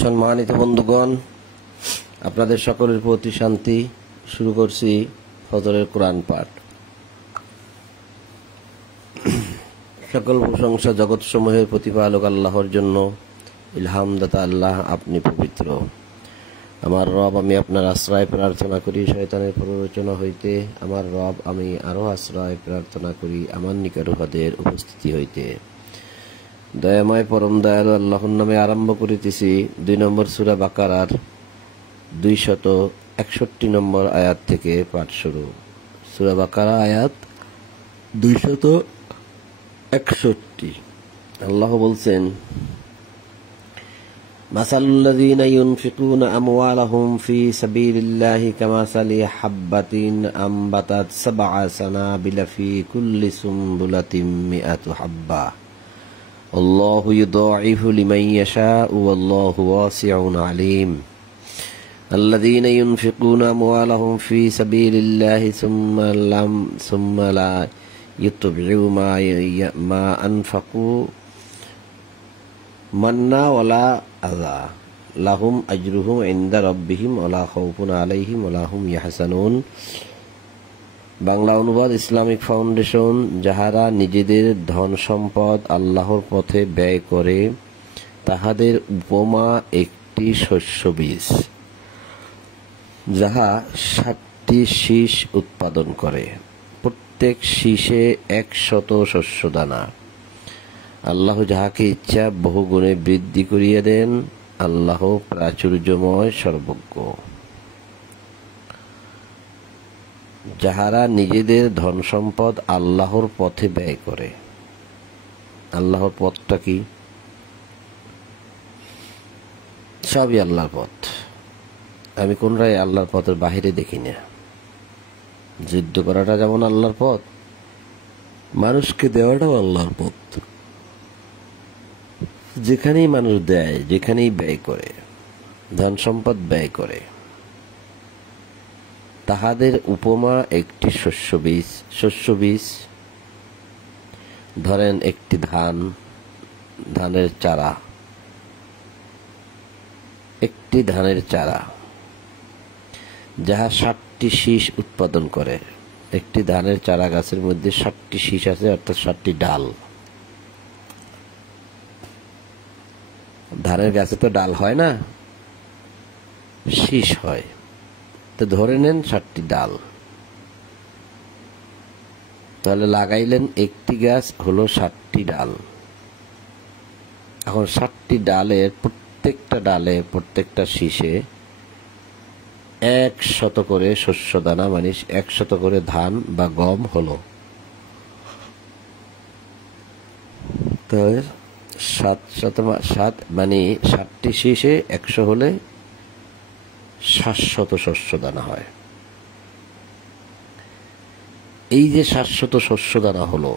সম্মানিত বন্ধুগণ, আপনাদের সকলের প্রতি শান্তি। শুরু করছি ফজরের কোরআন পাঠ। সকল প্রশংসা জগৎ সমূহের প্রতিপালক আল্লাহর জন্য। ইলহামদাতা আল্লাহ, আপনি পবিত্র। আমার রব, আমি আপনার আশ্রয় প্রার্থনা করি শয়তানের প্ররোচনা হইতে। আমার রব, আমি আরো আশ্রয় প্রার্থনা করি আমার নিকট উহাদের উপস্থিতি হইতে। দয়াময় পরম দয়ালু আল্লাহর নামে আরম্ভ করিতেছি 2 নম্বর সূরা বাকারার 261 নম্বর আয়াত থেকে পাঠ শুরু। সূরা বাকারা আয়াত 261। আল্লাহ বলছেন, মাসালুল্লাযীনা ইউনফিকুনা আমওয়ালাহুম ফি সাবিলিল্লাহি কামাসালি হাববাতিন আমবাতাত সাবআ সানাবিলা ফি কুল্লি সুমবুলাতিন মিআতু হাব্বা আল্লাহু ইউদাঈফু লিমান ইয়াশাউ ওয়াল্লাহু ওয়াসিউন আলীম। الذين ينفقون أموالهم في سبيل الله ثم لا يتبعوا ما أنفقوا منا ولا أذى لهم أجرهم عند ربهم ولا خوف عليهم ولا هم يحزنون। বাংলা অনুবাদ, ইসলামিক ফাউন্ডেশন। যাহারা নিজেদের ধন সম্পদ আল্লাহর পথে ব্যয় করে, তাহাদের উপমা একটি শস্য বীজ যাহা 7টি শীষ উৎপাদন করে, প্রত্যেক শীষে 100 শস্যদানা। আল্লাহ যাহাকে ইচ্ছা বহুগুণে বৃদ্ধি করিয়া দেন। আল্লাহ প্রাচুর্যময় সর্বজ্ঞ। যাহারা নিজেদের ধন সম্পদ আল্লাহর পথে ব্যয় করে। আল্লাহর পথটা কি? সবই আল্লাহর পথ। আমি কোনটাই আল্লাহর পথের বাহিরে দেখি না। যুদ্ধ করাটা যেমন আল্লাহর পথ, মানুষকে দেওয়াটাও আল্লাহর পথ। যেখানেই মানুষ দেয়, যেখানেই ব্যয় করে, ধন সম্পদ ব্যয় করে, তাহাদের উপমা একটি শস্য বীজ। ধরেন একটি ধানের চারা যাহা 7টি শীষ উৎপাদন করে। একটি ধানের চারা গাছের মধ্যে 7টি শীষ আছে, অর্থাৎ 7টি ডাল। ধানের গাছে তো ডাল হয় না, শীষ হয়। তো ধরে নেন 7টি ডাল, তাহলে লাগাইলেন একটি গাছ, হলো 7টি ডাল। এখন 7টি ডালের প্রত্যেকটা শীষে 100 করে শস্যদানা, মানে 100 করে ধান বা গম হলো। তাহলে 7 মানে 7টি শীষে 100 হলে 700 শস্যদানা হয়। এই যে 700 শস্যদানা হলো,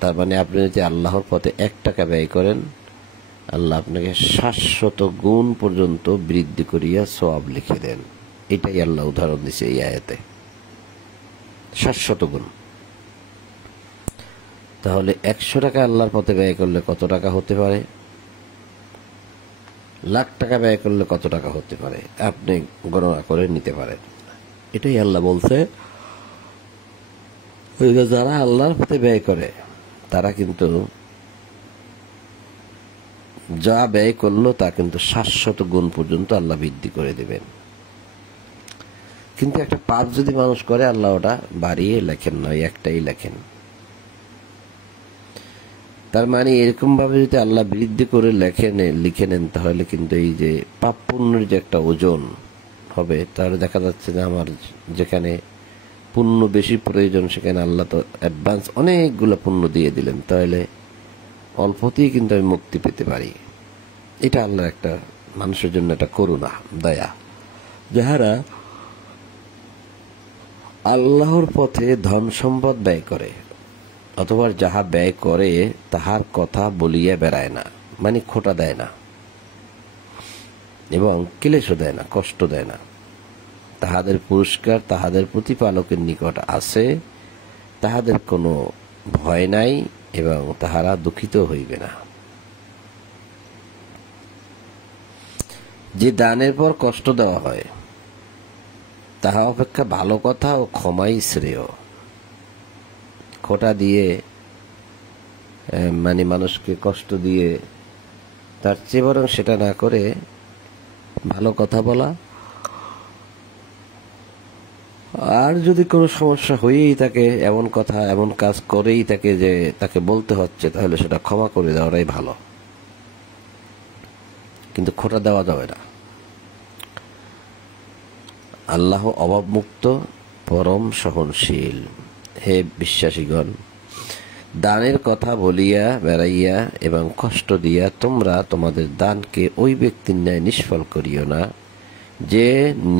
তার মানে আপনি যদি আল্লাহর পথে 1 টাকা ব্যয় করেন, আল্লাহ আপনাকে 700 গুণ পর্যন্ত বৃদ্ধি করিয়া সওয়াব লিখে দেন। এটাই আল্লাহ উদাহরণ দিচ্ছে এই আয়াতে, 700 গুণ। তাহলে 100 টাকা আল্লাহর পথে ব্যয় করলে কত টাকা হতে পারে? লাখ টাকা ব্যয় করলে কত টাকা হতে পারে? আপনি গণনা করে নিতে পারেন। এটাই আল্লাহ বলছে, যারা আল্লাহর পথে ব্যয় করে তারা কিন্তু যা ব্যয় করলো তা কিন্তু 700 গুণ পর্যন্ত আল্লাহ বৃদ্ধি করে দেবেন। কিন্তু একটা পাপ যদি মানুষ করে, আল্লাহ ওটা বাড়িয়ে লেখেন না, একটাই লেখেন। তার মানে এরকম ভাবে যদি আল্লাহ বৃদ্ধি করে লিখে নেন, তাহলে কিন্তু এই যে পাপ পুণ্যের যে একটা ওজন হবে, তাহলে দেখা যাচ্ছে যে আমার যেখানে পুণ্য বেশি প্রয়োজন, সেখানে আল্লাহ তো অ্যাডভান্স অনেকগুলো পুণ্য দিয়ে দিলেন, তাহলে অল্পতেই কিন্তু আমি মুক্তি পেতে পারি। এটা আল্লাহ একটা মানুষের জন্য একটা করুণা, দয়া। যাহারা আল্লাহর পথে ধন সম্পদ ব্যয় করে, অথবা যাহা ব্যয় করে তাহার কথা বলিয়া বেড়ায় না, মানে খোটা দেয় না এবং ক্লেশও দেয় না, কষ্ট দেয় না, তাহাদের পুরস্কার তাহাদের প্রতিপালকের নিকট আছে। তাহাদের কোনো ভয় নাই এবং তাহারা দুঃখিত হইবে না। যে দানের পর কষ্ট দেওয়া হয় তাহা অপেক্ষা ভালো কথা ও ক্ষমাই শ্রেয়। খোঁটা দিয়ে মানে মানুষকে কষ্ট দিয়ে তার চেয়ে বরং সেটা না করে ভালো কথা বলা, আর যদি কোনো সমস্যা হয়েই থাকে, এমন কথা এমন কাজ করেই থাকে যে তাকে বলতে হচ্ছে, তাহলে সেটা ক্ষমা করে দেওয়াটাই ভালো, কিন্তু খোঁটা দেওয়া যাবে না। আল্লাহ অভাবমুক্ত, পরম সহনশীল। হে বিশ্বাসীগণ, দানের কথা বলিয়া বেড়াইয়া এবং কষ্ট দিয়া তোমরা তোমাদের দানকে ওই ব্যক্তির ন্যায় নিষ্ফল করিও না, যে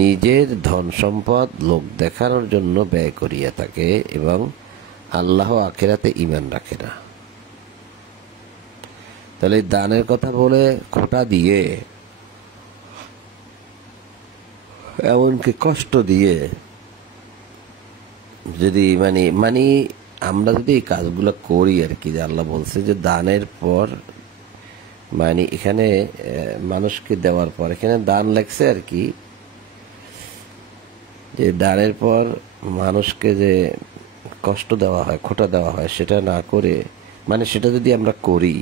নিজের ধন সম্পদ লোক দেখানোর জন্য ব্যয় করিয়া থাকে এবং আল্লাহ আখিরাতে ঈমান রাখে না। তাহলে দানের কথা বলে খোঁটা দিয়ে, এমনকি কষ্ট দিয়ে যদি মানে আমরা যদি এই কাজগুলো করি আর কি, যে আল্লাহ বলছে যে দানের পর, মানে এখানে মানুষকে দেওয়ার পর, এখানে দান লাগছে আর কি, যে দানের পর মানুষকে যে কষ্ট দেওয়া হয়, খোঁটা দেওয়া হয়, সেটা না করে, মানে সেটা যদি আমরা করি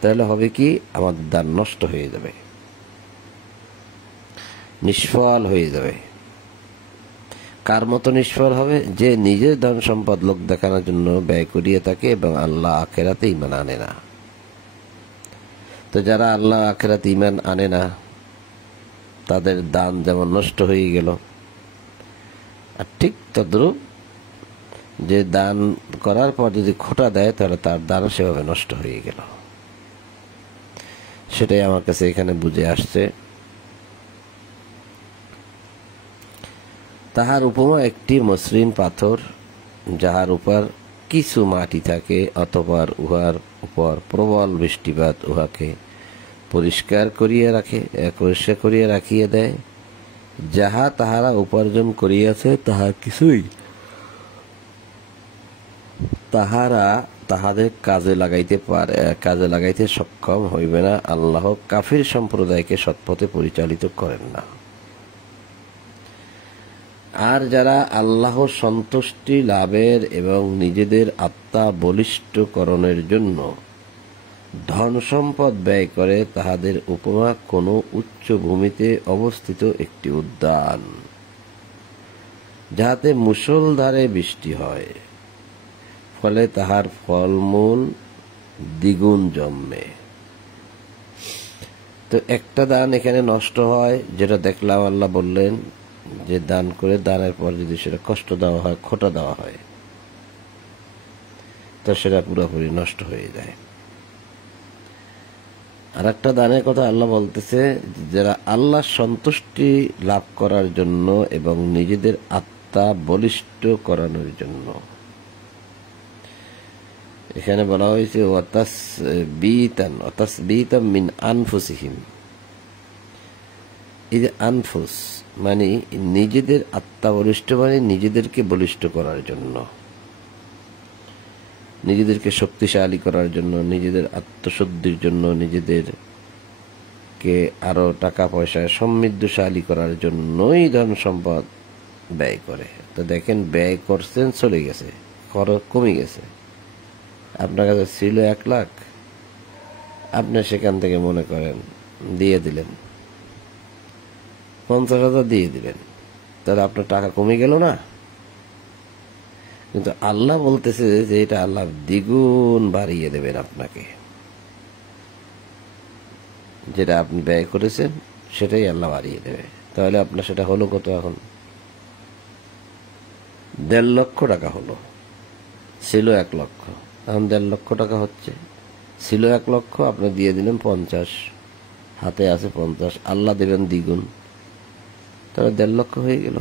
তাহলে হবে কি, আমাদের দান নষ্ট হয়ে যাবে, নিষ্ফল হয়ে যাবে। কার মতো নিষ্ফল হবে? যে নিজের ধন সম্পদ লোক দেখানোর জন্য ব্যয় করিয়ে থাকে এবং আল্লাহ আখিরাতে ঈমান আনে না। তো যারা আল্লাহ আখিরাতে ঈমান আনে না, তাদের দান যেমন নষ্ট হয়ে গেল, আর ঠিক তদ্রূপ যে দান করার পর যদি খোঁটা দেয়, তাহলে তার দান সেভাবে নষ্ট হয়ে গেল। সেটাই আমার কাছে এখানে বুঝে আসছে। তাহার উপমা একটি মসৃণ পাথর, যাহার উপর কিছু মাটি থাকে, অতঃপর উহার উপর প্রবল বৃষ্টিপাত উহাকে পরিষ্কার করিয়া রাখিয়া দেয়। যাহা তাহারা উপার্জন করিয়াছে তাহারা তাহাদের কাজে লাগাইতে সক্ষম হইবে না। আল্লাহ কাফির সম্প্রদায়কে সৎপথে পরিচালিত করেন না। আর যারা আল্লাহ সন্তুষ্টি লাভের এবং নিজেদের আত্মা বলিষ্ঠকরণের জন্য ধন সম্পদ ব্যয় করে, তাহাদের উপমা কোনো উচ্চ ভূমিতে অবস্থিত একটি উদ্যান, যাহাতে মুষলধারে বৃষ্টি হয়, ফলে তাহার ফলমূল দ্বিগুণ জন্মে। তো একটা দান এখানে নষ্ট হয়, যেটা দেখলাম, আল্লাহ বললেন যে দান করে, দানের পর যদি সেটা কষ্ট দেওয়া হয়, খোঁটা দেওয়া হয়, তো সেটা পুরোপুরি নষ্ট হয়ে যায়। আর একটা দানের কথা আল্লাহ বলতেছে, যারা আল্লাহ সন্তুষ্টি লাভ করার জন্য এবং নিজেদের আত্মা বলিষ্ঠ করানোর জন্য, এখানে বলা হয়েছে ওয়াতাসবীতাম মিন আনফুসিহিম। এই যে আনফুস মানে নিজেদের আত্মা বলিষ্ঠ, মানে নিজেদেরকে বলিষ্ঠ করার জন্য, নিজেদেরকে শক্তিশালী করার জন্য, নিজেদের আত্মশুদ্ধির জন্য, নিজেদেরকে আরো টাকা পয়সায় সমৃদ্ধশালী করার জন্যই ধন সম্পদ ব্যয় করে। তো দেখেন, ব্যয় করছেন, চলে গেছে, খরচ কমে গেছে। আপনার কাছে ছিল 1 লাখ, আপনি সেখান থেকে মনে করেন দিয়ে দিলেন 50,000 দিয়ে দিলেন, তাহলে আপনার টাকা কমে গেল না? কিন্তু আল্লাহ বলতেছে যে এটা আল্লাহ দ্বিগুণ বাড়িয়ে দেবেন আপনাকে, যেটা আপনি ব্যয় করেছেন সেটাই আল্লাহ বাড়িয়ে দেবে। তাহলে আপনার সেটা হলো কত? এখন 1.5 লক্ষ টাকা হলো। ছিল 1 লক্ষ, এখন 1.5 লক্ষ টাকা হচ্ছে। ছিল 1 লক্ষ, আপনি দিয়ে দিলেন 50, হাতে আছে 50, আল্লাহ দেবেন দ্বিগুণ, তাহলে 1.5 লক্ষ হয়ে গেল।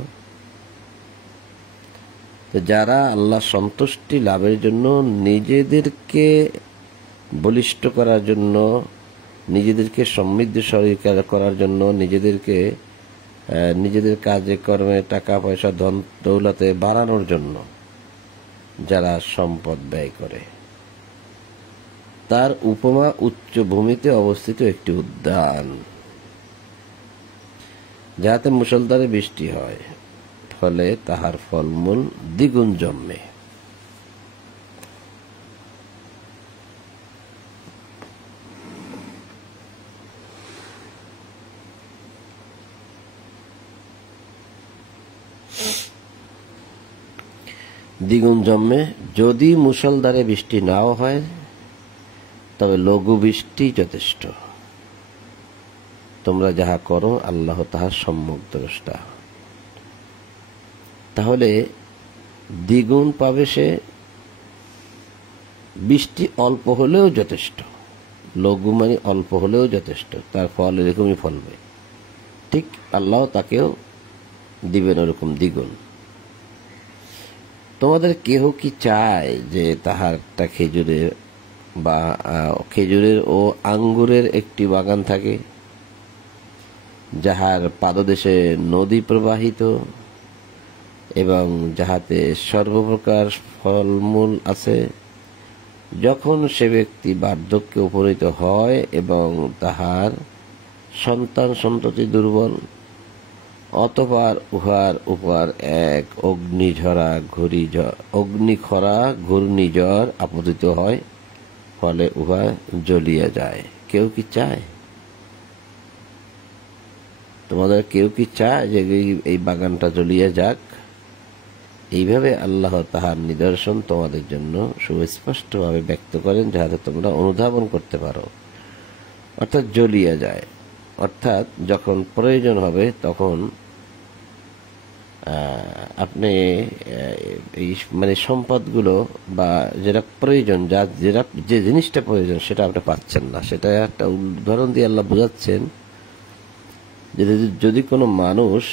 তো যারা আল্লাহ সন্তুষ্টি লাভের জন্য, নিজেদেরকে বলিষ্ঠ করার জন্য, নিজেদেরকে সমৃদ্ধশালী করার জন্য, নিজেদের কাজে কর্মে টাকা পয়সা ধন দৌলতে বাড়ানোর জন্য যারা সম্পদ ব্যয় করে, তার উপমা উচ্চ ভূমিতে অবস্থিত একটি উদ্যান, যাহাতে মুষলধারে বৃষ্টি হয়, ফলে তাহার ফলমূল দ্বিগুণ জন্মে। দ্বিগুণ জন্মে। যদি মুষলধারে বৃষ্টি নাও হয়, তবে লঘু বৃষ্টি যথেষ্ট। তোমরা যাহা করো, আল্লাহ তাহার সম্যক দ্রষ্টা। তাহলে দ্বিগুণ পাবে সে। বৃষ্টি অল্প হলেও যথেষ্ট। লঘু মানে অল্প হলেও যথেষ্ট, তার ফল এরকমই ফলবে। ঠিক আল্লাহ তাকেও দিবেন ওরকম দ্বিগুণ। তোমাদের কেহ কি চায় যে তাহারটা খেজুরের ও আঙ্গুরের একটি বাগান থাকে, যাহার পাদদেশে নদী প্রবাহিত, এবং যাহাতে সর্বপ্রকার ফলমূল আছে? যখন সে ব্যক্তি বার্ধক্যে উপনীত হয় এবং তাহার সন্তান সন্ততি দুর্বল, অতঃপর উহার উপর এক অগ্নিখরা ঘূর্ণিঝড় আপতিত হয়, ফলে উহা জ্বলিয়া যায়। কেউ কি চায়? তোমাদের কেউ কি চায় যে এই বাগানটা জ্বলিয়া যাক? এইভাবে আল্লাহ তাহার নিদর্শন তোমাদের জন্য সুস্পষ্টভাবে ব্যক্ত করেন, যাহাতে তোমরা অনুধাবন করতে পারো। অর্থাৎ জ্বলিয়া যায়, অর্থাৎ যখন প্রয়োজন হবে তখন আপনি এই মানে সম্পদগুলো বা যেটা প্রয়োজন, যে জিনিসটা প্রয়োজন সেটা আপনি পাচ্ছেন না। সেটা একটা উদাহরণ দিয়ে আল্লাহ বোঝাচ্ছেন যে যদি কোনো মানুষ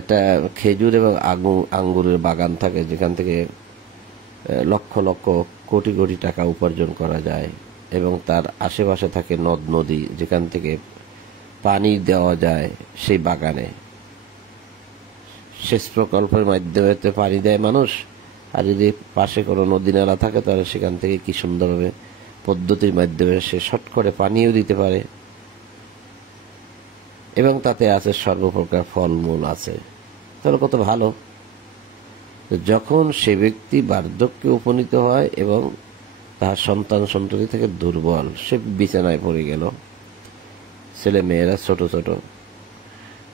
একটা খেজুর এবং আঙ্গুরের বাগান থাকে, যেখান থেকে লক্ষ লক্ষ কোটি কোটি টাকা উপার্জন করা যায়, এবং তার আশেপাশে থাকে নদ নদী, যেখান থেকে পানি দেওয়া যায় সেই বাগানে, সেচ প্রকল্পের মাধ্যমে পানি দেয় মানুষ। আর যদি পাশে কোনো নদী নালা থাকে, তাহলে সেখান থেকে কি সুন্দরভাবে পদ্ধতির মাধ্যমে সে শর্ট করে পানিও দিতে পারে, এবং তাতে আছে সর্বপ্রকার ফলমূল আছে। তাহলে কত ভালো। যখন সে ব্যক্তি বার্ধক্যে উপনীত হয় এবং তার সন্তান সন্ততি থেকে দুর্বল, সে বিছানায় পড়ে গেল, ছেলে মেয়েরা ছোট ছোট,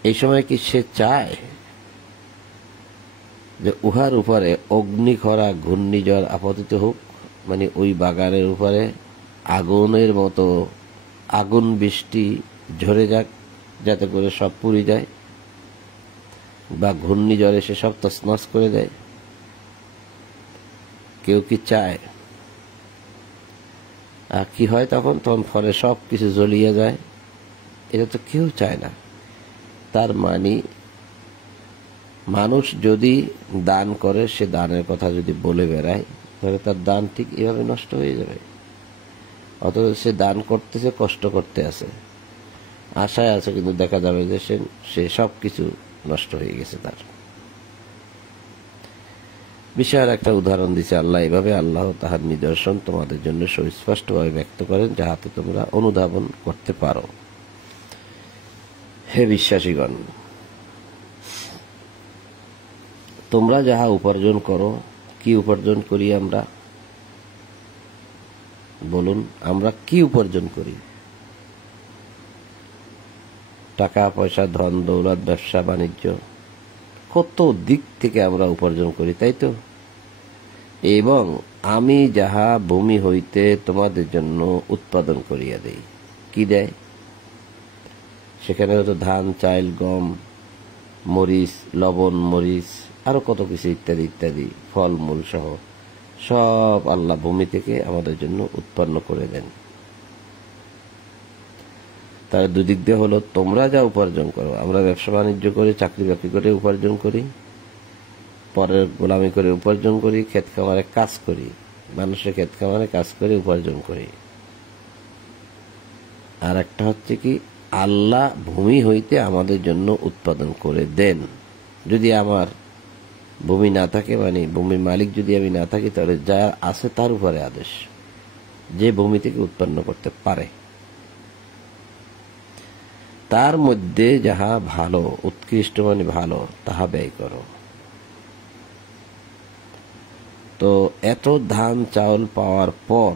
এই সময় কি সে চায় যে উহার উপরে অগ্নিখরা ঘূর্ণিঝড় আপতিত হোক, মানে ওই বাগানের উপরে আগুনের মতো আগুন বৃষ্টি ঝরে যাক, যাতে করে সব পুড়ে যায়, বা ঘূর্ণিঝড় এসে সব তছনছ করে দেয়? কেউ কি চায়? আর কি হয় তখন ফলে সব কিছু জ্বলিয়ে যায়। এটা তো কেউ চায় না। তার মানে মানুষ যদি দান করে, সে দানের কথা যদি বলে বেড়ায়, তাহলে তার দান ঠিক এভাবে নষ্ট হয়ে যাবে। অথচ সে দান করতেছে, কষ্ট করতে আছে, আশায় আছে, কিন্তু দেখা যাবে যে সে সব কিছু নষ্ট হয়ে গেছে তার। বিষয়ের একটা উদাহরণ দিচ্ছে আল্লাহ এভাবে, আল্লাহ তাহার নিদর্শন তোমাদের জন্য সুস্পষ্টভাবে ব্যক্ত করেন, যাহাতে তোমরা অনুধাবন করতে পারো। হে বিশ্বাসীগণ, তোমরা যাহা উপার্জন করো, কি উপার্জন করি আমরা? বলুন, আমরা কি উপার্জন করি? টাকা পয়সা, ধন দৌলত, ব্যবসা বাণিজ্য, কত দিক থেকে আমরা উপার্জন করি, তাই তো? এবং আমি যাহা ভূমি হইতে তোমাদের জন্য উৎপাদন করিয়া দেই। কি দেয়? সেখানে হয়তো ধান, চাল, গম, মরিচ, লবণ, মরিচ, আরো কত কিছু ইত্যাদি ইত্যাদি, ফলমূল সহ সব আল্লাহ ভূমি থেকে আমাদের জন্য উৎপন্ন করে দেন। তার দুদিক দিয়ে হলো, তোমরা যা উপার্জন করো, আমরা ব্যবসা বাণিজ্য করে, চাকরি বাকরি করে উপার্জন করি, পরের গোলামি করে উপার্জন করি, ক্ষেত খামারে কাজ করি, মানুষের ক্ষেত খামারে কাজ করে উপার্জন করি। আর একটা হচ্ছে কি, আল্লাহ ভূমি হইতে আমাদের জন্য উৎপাদন করে দেন। যদি আমার ভূমি না থাকে, মানে ভূমির মালিক যদি আমি না থাকি, তাহলে যা আছে তার উপরে আদেশ, যে ভূমি থেকে উৎপন্ন করতে পারে। তার মধ্যে যাহা ভালো, উৎকৃষ্ট মানে ভালো, তাহা ব্যয় করো। তো এত ধান চাউল পাওয়ার পর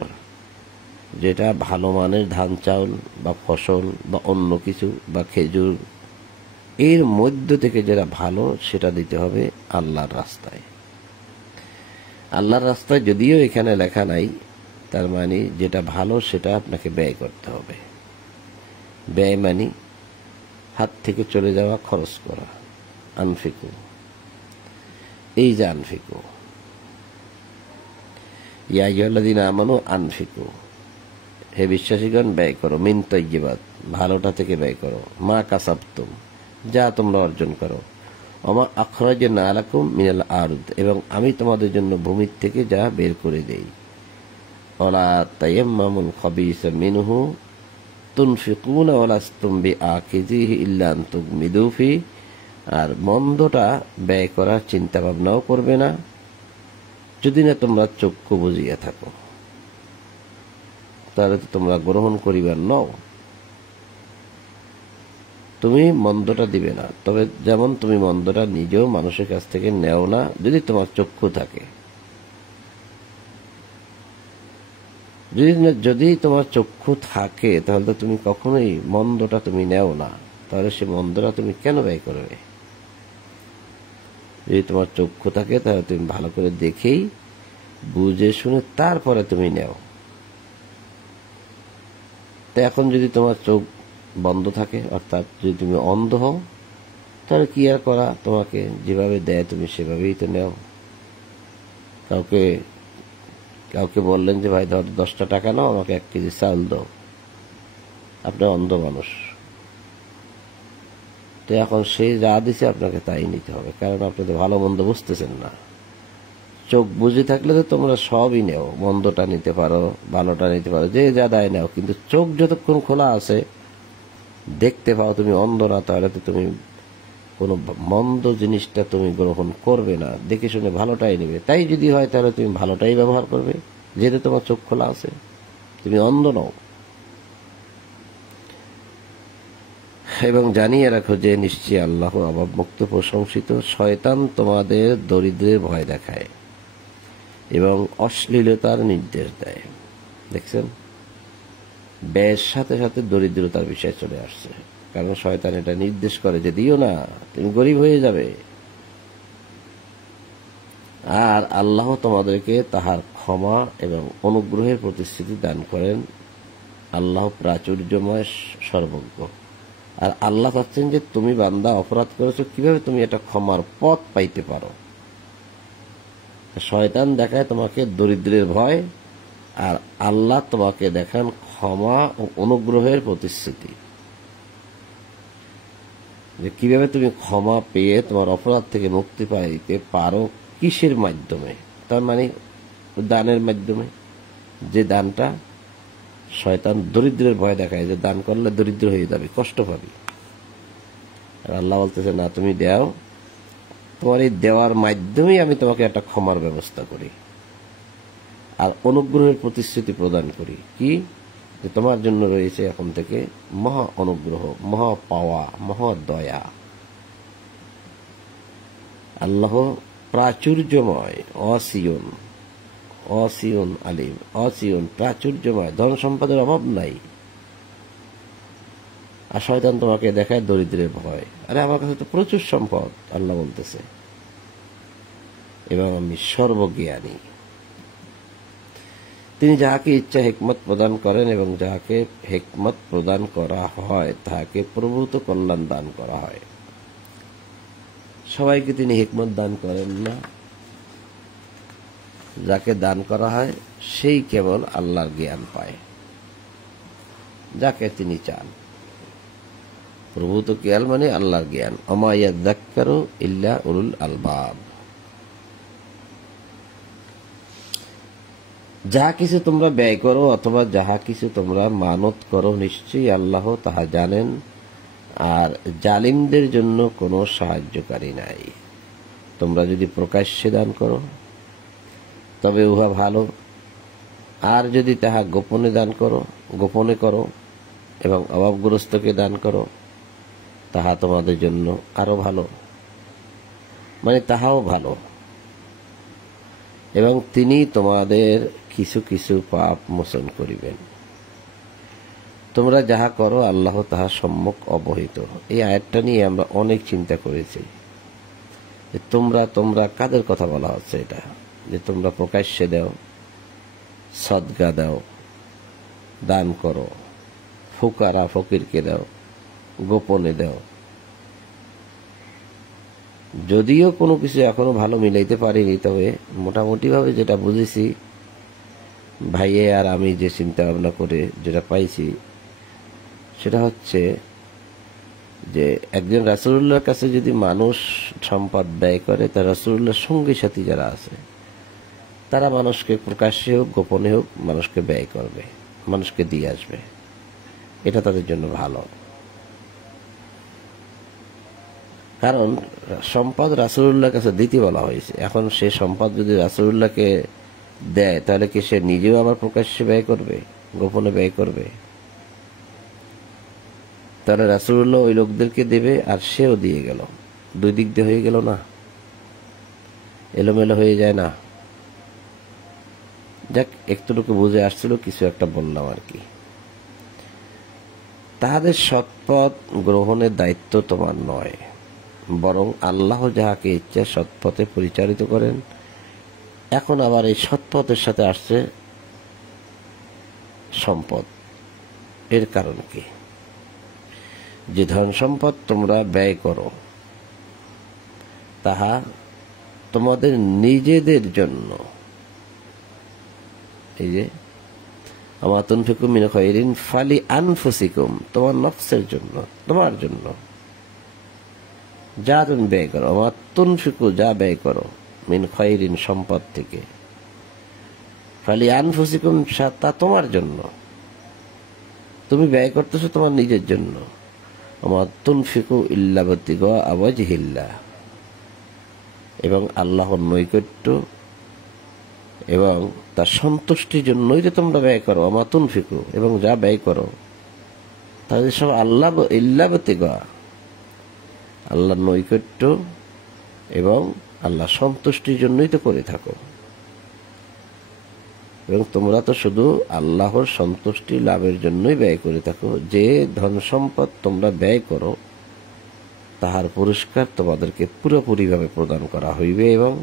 যেটা ভালো মানের ধান চাউল বা ফসল বা অন্য কিছু বা খেজুর, এর মধ্য থেকে যেটা ভালো সেটা দিতে হবে আল্লাহর রাস্তায়। আল্লাহর রাস্তায় যদিও এখানে লেখা নাই, তার মানে যেটা ভালো সেটা আপনাকে ব্যয় করতে হবে। ব্যয় মানে হাত থেকে চলে যাওয়া, খরচ করা। আনফিকু, এই যে আনফিকু, ইয়া আইয়ুহাল্লাযীনা আমানু আনফিকু, হে বিশ্বাসীগণ ব্যয় করো, মিন তাইয়্যিবাত, ভালোটা থেকে ব্যয় করো, মা কাসাবতুম, যা তোমরা অর্জন করো, ওমা আখরাজনা লাকুম মিনাল আরদ, এবং আমি তোমাদের জন্য ভূমির থেকে যা বের করে দেই। ওয়ালা তায়াম্মামুল খাবিসা মিনহু তুনফিকুনা ওয়ালাস্তুম বিআখিযিহি ইল্লা আন তুগমিদু ফি, আর মন্দটা ব্যয় করার চিন্তা ভাবনাও করবে না যদি না তোমরা চক্ষু বুজিয়া থাকো, তাহলে তো তোমরা গ্রহণ করিবার নও। তুমি মন্দটা দিবে না, তবে যেমন তুমি মন্দটা নিজেও মানুষের কাছ থেকে নেও না যদি তোমার চক্ষু থাকে। যদি তোমার চক্ষু থাকে তাহলে তো তুমি কখনোই মন্দটা তুমি নেও না, তাহলে সে মন্দটা তুমি কেন ব্যয় করবে? যদি তোমার চক্ষু থাকে তাহলে তুমি ভালো করে দেখেই বুঝে শুনে তারপরে তুমি নেও। তো এখন যদি তোমার চোখ বন্ধ থাকে, অর্থাৎ যদি তুমি অন্ধ হও, তাহলে কি আর করা, তোমাকে যেভাবে দেয় তুমি সেভাবেই তো নেও। কাউকে বললেন যে ভাই ধর 10টা টাকা নাও, আমাকে 1 কেজি চাল দাও, আপনি অন্ধ মানুষ, তো এখন সে যা দিছে আপনাকে তাই নিতে হবে, কারণ আপনি তো ভালো মন্দ বুঝতেছেন না। চোখ বুঝে থাকলে তো তোমরা সবই নেও, মন্দটা নিতে পারো, ভালোটা নিতে পারো, যে যা দেয় নেও, কিন্তু চোখ যতক্ষণ খোলা আছে, দেখতে পাও, তুমি অন্ধ না, তাহলে তো তুমি কোনো মন্দ জিনিসটা তুমি গ্রহণ করবে না, দেখে শুনে ভালোটাই নেবে। তাই যদি হয় তাহলে তুমি ভালোটাই ব্যবহার করবে, যেহেতু তোমার চোখ খোলা আছে, তুমি অন্ধ নও। এবং জানিয়ে রাখো যে নিশ্চয়ই আল্লাহ অভাবমুক্ত প্রশংসিত। শয়তান তোমাদের দরিদ্রের ভয় দেখায় এবং অশ্লীলতার নির্দেশ দেয়। দেখছেন, ব্যয়ের সাথে সাথে দরিদ্রতার বিষয় চলে আসছে, কারণ শয়তান এটা নির্দেশ করে যে দিও না, তুমি গরিব হয়ে যাবে। আর আল্লাহ তোমাদেরকে তাহার ক্ষমা এবং অনুগ্রহের প্রতিশ্রুতি দান করেন। আল্লাহ প্রাচুর্যময়, সর্বজ্ঞ। আর আল্লাহ চাচ্ছেন যে তুমি বান্দা অপরাধ করেছো, কিভাবে তুমি এটা ক্ষমার পথ পাইতে পারো। শয়তান দেখায় তোমাকে দরিদ্রের ভয়, আর আল্লাহ তোমাকে দেখান ক্ষমা ও অনুগ্রহের প্রতিশ্রুতি, যে কিভাবে তুমি ক্ষমা পেয়ে তোমার অপরাধ থেকে মুক্তি পাইতে পারো। কিসের মাধ্যমে? তার মানে দানের মাধ্যমে। যে দানটা শয়তান দরিদ্রের ভয় দেখায়, যে দান করলে দরিদ্র হয়ে যাবে, কষ্ট পাবি। আর আল্লাহ বলতেছে না, তুমি দাও, তোমার এই দেওয়ার মাধ্যমেই আমি তোমাকে একটা ক্ষমার ব্যবস্থা করি আর অনুগ্রহের প্রতিশ্রুতি প্রদান করি। কি? যে তোমার জন্য রয়েছে এখন থেকে মহা অনুগ্রহ, মহা পাওয়া, মহা দয়া। আল্লাহ প্রাচুর্যময়, অসীয়ন, অসীয়ন আলিম, অসীয়ন প্রাচুর্যময়, ধন সম্পদের অভাব নাই। আর শয়তান তোমাকে দেখায় দরিদ্রের ভয়। আরে আমার কাছে তো প্রচুর সম্পদ, আল্লাহ বলতেছে, এবং আমি সর্বজ্ঞানী। তিনি যাহাকে ইচ্ছা হিকমত প্রদান করেন, এবং যাহাকে হিকমত প্রদান করা হয় তাহাকে প্রভূত কল্যাণ দান করা হয়। সবাইকে তিনি হিকমত দান করেন না, যাকে দান করা হয় সেই কেবল আল্লাহর জ্ঞান পায়, যাকে তিনি চান। প্রভূত জ্ঞান মানে আল্লাহর জ্ঞান। ওমা ইয়াযাক্কারু ইল্লা উলুল আলবাব। যাহা কিছু তোমরা ব্যয় করো অথবা যাহা কিছু তোমরা মানত করো, নিশ্চয়ই আল্লাহ তাহা জানেন, আর জালিমদের জন্য কোনো সাহায্যকারী নাই। তোমরা যদি প্রকাশ্যে দান করো তবে উহা ভালো, আর যদি তাহা গোপনে দান করো, গোপনে করো এবং অভাবগ্রস্তকে দান করো, তাহা তোমাদের জন্য আরো ভালো, মানে তাহাও ভালো, এবং তিনি তোমাদের কিছু কিছু পাপ মোচন করিবেন। তোমরা যাহা করো আল্লাহ তাহা সম্যক অবহিত। এই আয়াতটা নিয়ে আমরা অনেক চিন্তা করেছি যে তোমরা কাদের কথা বলা হচ্ছে। এটা যে তোমরা প্রকাশ্যে দাও, সদকা দাও, দান করো, ফুকারা ফকিরকে দাও, গোপনে দাও। যদিও কোনো কিছু এখনো ভালো মিলাইতে পারিনি, তবে মোটামুটি ভাবে যেটা বুঝেছি, ভাইয়ে আর আমি যে চিন্তা ভাবনা করে যেটা পাইছি, সেটা হচ্ছে যে একজন রাসূলুল্লাহর কাছে যদি মানুষ সম্পদ ব্যয় করে, তার রাসূলুল্লাহর সঙ্গী সাথী যারা আছে তারা মানুষকে প্রকাশ্যে হোক গোপনে হোক মানুষকে ব্যয় করবে, মানুষকে দিয়ে আসবে। এটা তাদের জন্য ভালো। কারণ সম্পদ রাসূলুল্লাহর কাছে দিতে বলা হয়েছে। এখন সে সম্পদ যদি রাসূলুল্লাহকে দেয়, তাহলে কি সে নিজেও আবার প্রকাশ্যে ব্যয় করবে, গোপনে ব্যয় করবে? তাহলে রাসূলুল্লাহ ওই লোকদেরকে দেবে আর সেও দিয়ে গেল, দুই দিক দিয়ে হয়ে গেল না? এলোমেলো হয়ে যায় না? যাক, একটুটুকু বুঝে আসছিল, কিছু একটা বললাম আর কি। তাহাদের সৎপথ গ্রহণের দায়িত্ব তোমার নয়, বরং আল্লাহ যাহাকে ইচ্ছা সৎপথে পরিচালিত করেন। এখন আবার এই সৎপথের সাথে আসছে সম্পদ। এর কারণ কি? যে ধন সম্পদ তোমরা ব্যয় করো তাহা তোমাদের নিজেদের জন্য, এই যে আমা তুনফিকু মিন খায়রিন ফালি আনফুসিকুম, তোমার নফসের জন্য, তোমার জন্য যা তুমি ব্যয় করো, আমা তুনফিকু যা ব্যয় করো, মিন খায়রিন সম্পদ থেকে, ফালি আনফুসিকুম তা তোমার জন্য, তুমি ব্যয় করতেছো তোমার নিজের জন্য। আমা তুনফিকু ইল্লা বিতিগা ওয়াজহিল্লাহ, এবং আল্লাহর নৈকট্য এবং তার সন্তুষ্টির জন্যই যে তোমরা ব্যয় করো। আমা তুনফিকু, এবং যা ব্যয় করো তাহলে সব আল্লাহ ইল্লা বিতিগা, আল্লাহর নৈকট্য এবং আল্লাহ সন্তুষ্টির জন্যই তো করে থাকো। এবং তোমরা তো শুধু আল্লাহর সন্তুষ্টি লাভের জন্যই ব্যয় করে থাকো। যে ধন সম্পদ তোমরা ব্যয় করো তাহার পুরস্কার তোমাদেরকে পুরোপুরিভাবে প্রদান করা হইবে এবং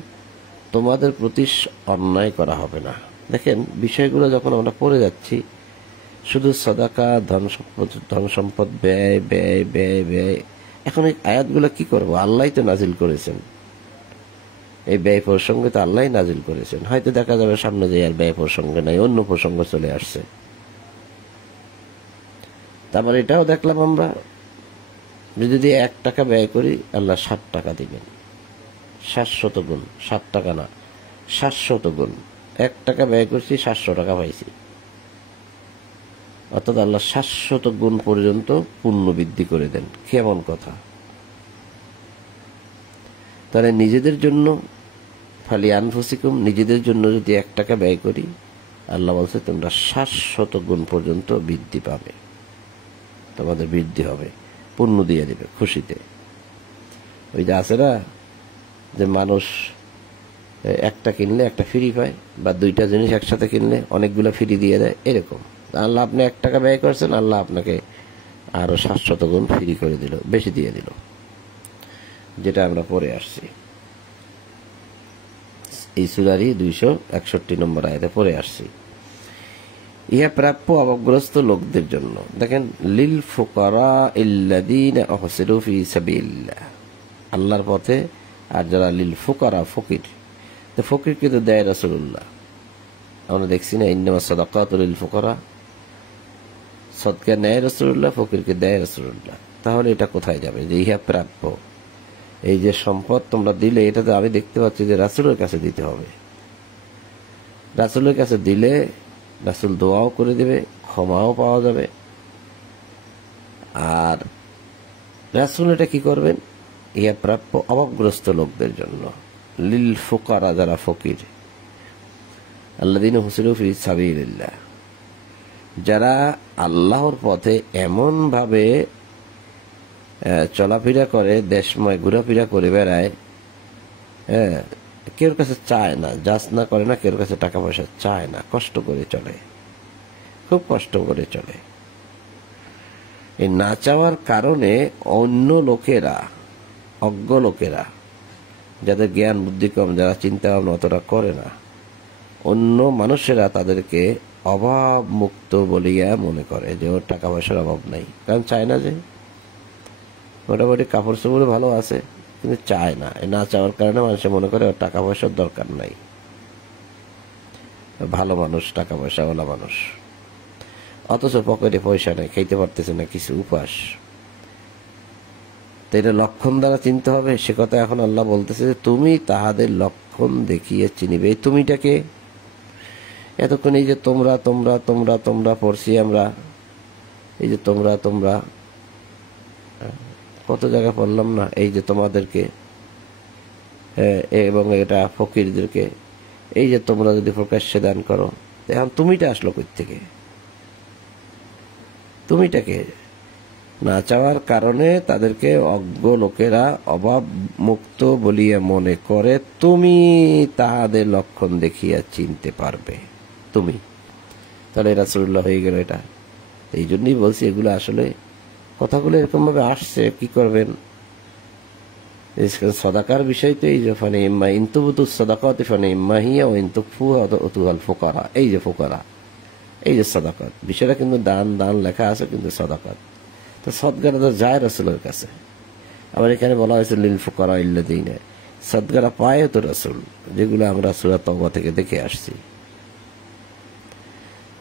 তোমাদের প্রতি অন্যায় করা হবে না। দেখেন, বিষয়গুলো যখন আমরা পড়ে যাচ্ছি, শুধু সাদাকা, ধন সম্পদ ব্যয় ব্যয় ব্যয় ব্যয়। এখন এই আয়াতগুলো কি করবো? আল্লাহই তো নাজিল করেছেন, এই ব্যয় প্রসঙ্গে তো আল্লাহই নাজিল করেছেন। হয়তো দেখা যাবে সামনে যে আর ব্যয় প্রসঙ্গে নাই, অন্য প্রসঙ্গ চলে আসছে। তারপর এটাও দেখলাম আমরা, যদি 1 টাকা ব্যয় করি আল্লাহ 60 টাকা দিবেন, 700 গুণ, 7 টাকা না 700 গুণ। 1 টাকা ব্যয় করছি, 700 টাকা পাইছি। অর্থাৎ আল্লাহ 700 গুণ পর্যন্ত পুণ্য বৃদ্ধি করে দেন। কেমন কথা! তাহলে নিজেদের জন্য ফালি আনফুসিকুম, নিজেদের জন্য যদি 1 টাকা ব্যয় করি, আল্লাহ বলছে তোমরা 700 গুণ পর্যন্ত বৃদ্ধি পাবে, তোমাদের বৃদ্ধি হবে, পুণ্য দিয়ে দেবে খুশিতে। ওই যে আছে না, যে মানুষ একটা কিনলে একটা ফ্রি পায়, বা 2টা জিনিস একসাথে কিনলে অনেকগুলো ফ্রি দিয়ে দেয়, এরকম। আল্লাহ, আপনি 1 টাকা ব্যয় করছেন, আল্লাহ আপনাকে আরো 700 গুণ ফ্রি করে দিল, বেশি দিয়ে দিল, যেটা আমরা পড়ে আসছি এই সূরারই 261 নম্বর আয়াতে পড়ে আসছি। ইহা প্রাপ্য অভাবগ্রস্ত লোকদের জন্য। দেখেন, লিল ফুকারা ইল্লাযীনা উহসিরু ফি সাবিলিল্লাহ, আল্লাহর পথে। আর যারা লিল ফুকারা, ফকির, তো ফকিরকে তো দেয় রাসূলুল্লাহ। আমরা দেখছি না, ইন্নামাস সাদাকাতু লিল ফুকারা, সদকা নেয় রাসূলুল্লাহ, ফকিরকে দেয় রাসূলুল্লাহ। তাহলে এটা কোথায় যাবে? যে ইহা প্রাপ্য, এই যে সম্পদ তোমরা দিলে, এটা তো আমি দেখতে পাচ্ছি যে রাসূলের কাছে দিতে হবে। রাসূলের কাছে দিলে রাসূল দোয়াও করে দেবে, ক্ষমাও পাওয়া যাবে। আর রাসূল এটা কি করবেন? ইহা প্রাপ্য অভাবগ্রস্ত লোকদের জন্য। লিল ফুকারা, যারা ফকির, আল্লাযীনা হুসিরু ফি সাবিলিল্লাহ, যারা আল্লাহর পথে এমন ভাবে চলাফেরা করে, দেশময় ঘোরাফেরা করে বেড়ায়, হ্যাঁ, কেউর কাছে চায় না, যাচনা করে না, কেউর কাছে টাকা পয়সা চায় না, কষ্ট করে চলে, খুব কষ্ট করে চলে। এই না চাওয়ার কারণে অন্য লোকেরা, অজ্ঞ লোকেরা, যাদের জ্ঞান বুদ্ধি কম, যারা চিন্তা ভাবনা অতটা করে না, অন্য মানুষেরা তাদেরকে অভাব মুক্ত বলিয়া মনে করে যে ওর টাকা পয়সার অভাব নাই। কারণ চায় না, যে মোটামুটি কাপড় চোপড় ভালো আছে, কিন্তু চায় না। না চাওয়ার কারণে মানুষে মনে করে ওর টাকা পয়সার দরকার নাই, ভালো মানুষ, টাকা পয়সাওয়ালা মানুষ, অথচ পকেটে পয়সা নেই, খাইতে পারতেছে না, কিছু উপাস। তো এটা লক্ষণ দ্বারা চিনতে হবে, সে কথা এখন আল্লাহ বলতেছে যে তুমি তাহাদের লক্ষণ দেখিয়ে চিনিবে। এই তুমিটাকে এতক্ষণ এই যে তোমরা তোমরা তোমরা তোমরা পড়ছি আমরা, এই যে তোমরা তোমরা কত জায়গা পড়লাম না, এই যে তোমাদেরকে এবং এটা ফকিরদেরকে, এই যে তোমরা যদি প্রকাশ্যে দান করো, এখন তুমিটা আসলো কই থেকে? তুমিটাকে না চাওয়ার কারণে তাদেরকে অজ্ঞ লোকেরা অভাব মুক্ত বলিয়া মনে করে, তুমি তাহাদের লক্ষণ দেখিয়া চিনতে পারবে। তুমি তাহলে রাসূলুল্লাহ হয়ে গেল। এটা এই জন্যই বলছি, এগুলো আসলে কথাগুলো এরকম ভাবে আসছে, কি করবেন? সদাকার বিষয় তো এই যে ফানে ইম্মা ইনতুবতু সাদাকাতি ফানে ইম্মা হিয়া ও ইনতুকফুহা ওয়াতুল ফুকারা, এই যে ফুকারা, এই যে সাদাকাত বিষয়টা কিন্তু দান দান লেখা আছে, কিন্তু সাদাকাত তো সদগাটা তো যায় রাসূলের কাছে। আবার এখানে বলা হয়েছে লিল ফুকারা ইল্লাযিনা, সদগাটা পায় তো রাসূল, যেগুলো আমরা সূরা তাওবা থেকে দেখে আসছি।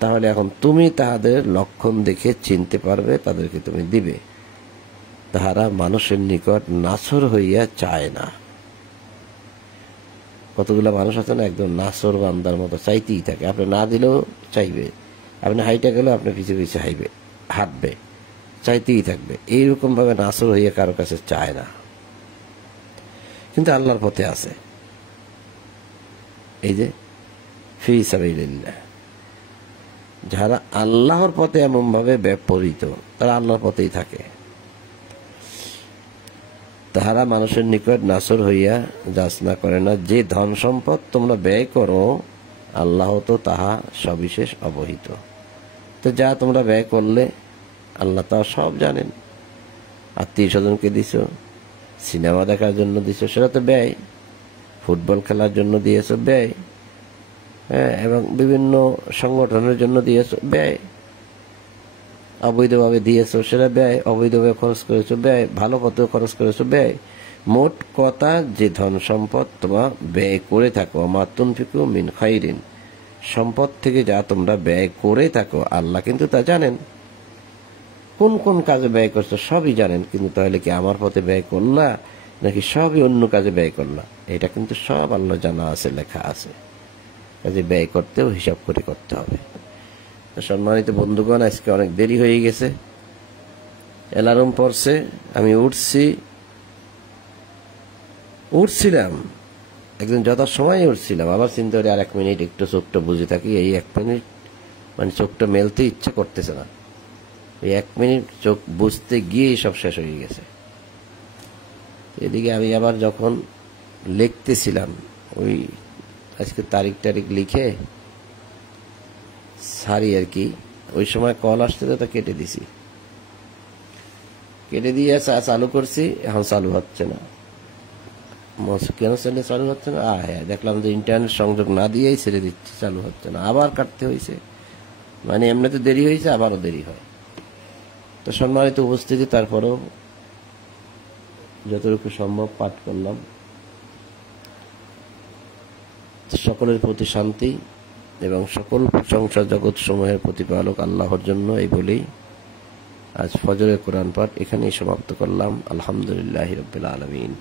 তাহলে এখন তুমি তাহাদের লক্ষণ দেখে চিনতে পারবে, তাদেরকে তুমি দিবে। তাহারা মানুষের নিকট নাছর হইয়া চায় না। কতগুলা মানুষ আছে না, একদম নাছর বান্দার মতো চাইতেই থাকে, আপনি না দিলেও চাইবে, আপনি হাইটা গেলেও আপনি পিছে পিছে হাঁটবে, চাইতেই থাকবে। এইরকম ভাবে নাছর হইয়া কারো কাছে চায় না, কিন্তু আল্লাহর পথে আছে। এই যে ফি সাবিলিল্লাহ, যারা আল্লাহর পথে এমন ভাবে ব্যাপরিত, তারা আল্লাহর পথেই থাকে। তাহারা মানুষের নিকট নাছর হইয়া যাচনা করে না। যে ধন সম্পদ তোমরা ব্যয় করো, আল্লাহ তো তাহা সবিশেষ অবহিত। তো যা তোমরা ব্যয় করলে, আল্লাহ তা সব জানেন। আত্মীয় স্বজনকে দিছ, সিনেমা দেখার জন্য দিছ, সেটা তো ব্যয়। ফুটবল খেলার জন্য দিয়েছ, ব্যয়। হ্যাঁ, এবং বিভিন্ন সংগঠনের জন্য দিয়েছ, ব্যয়। অবৈধভাবে দিয়েছ, সেটা ব্যয়। অবৈধভাবে খরচ করেছো, ব্যয়। ভালো পথে খরচ করেছো, ব্যয়। মোট কথা, যে ধন সম্পদ তোমরা ব্যয় করে থাকো, মা তুনফিকু মিন খাইরিন, সম্পদ থেকে যা তোমরা ব্যয় করে থাকো, আল্লাহ কিন্তু তা জানেন। কোন কোন কাজে ব্যয় করছো সবই জানেন, কিন্তু তাহলে কি আমার পথে ব্যয় করলা নাকি সবই অন্য কাজে ব্যয় করলা, এটা কিন্তু সব আল্লাহ জানা আছে, লেখা আছে। কাজে ব্যয় করতেও হিসাব করে করতে হবে। সম্মানিত বন্ধুগণ, আজকে অনেক দেরি হয়ে গেছে, অ্যালার্ম পড়ছে, আমি উঠছিলাম একদিন যথার সময় উঠছিলাম, আবার চিন্তা করি আর 1 মিনিট একটু চোখটা বুঝে থাকি। এই 1 মিনিট মানে চোখটা মেলতে ইচ্ছা করতেছে না, এই 1 মিনিট চোখ বুঝতে গিয়ে সব শেষ হয়ে গেছে। এদিকে আমি আবার যখন লিখতেছিলাম, ওই আজকে তারিখ লিখে সারি আর কি, ওই সময় কল আসতে তো কেটে দিছি, কেটে দিয়ে চালু করছি, এখন চালু হচ্ছে না। কেন চালু হচ্ছে না? হ্যাঁ, দেখলাম যে ইন্টারনেট সংযোগ না দিয়েই ছেড়ে দিচ্ছি, চালু হচ্ছে না, আবার কাটতে হয়েছে। মানে এমনি তো দেরি হয়েছে, আবারও দেরি হয়। তো সম্মানিত উপস্থিতি, তারপরেও যতটুকু সম্ভব পাঠ করলাম। সকলের প্রতি শান্তি এবং সকল প্রশংসা জগৎ সমূহের প্রতিপালক আল্লাহর জন্য, এই বলেই আজ ফজরের কোরআন পাঠ এখানেই সমাপ্ত করলাম। আলহামদুলিল্লাহি রাব্বিল আলামিন।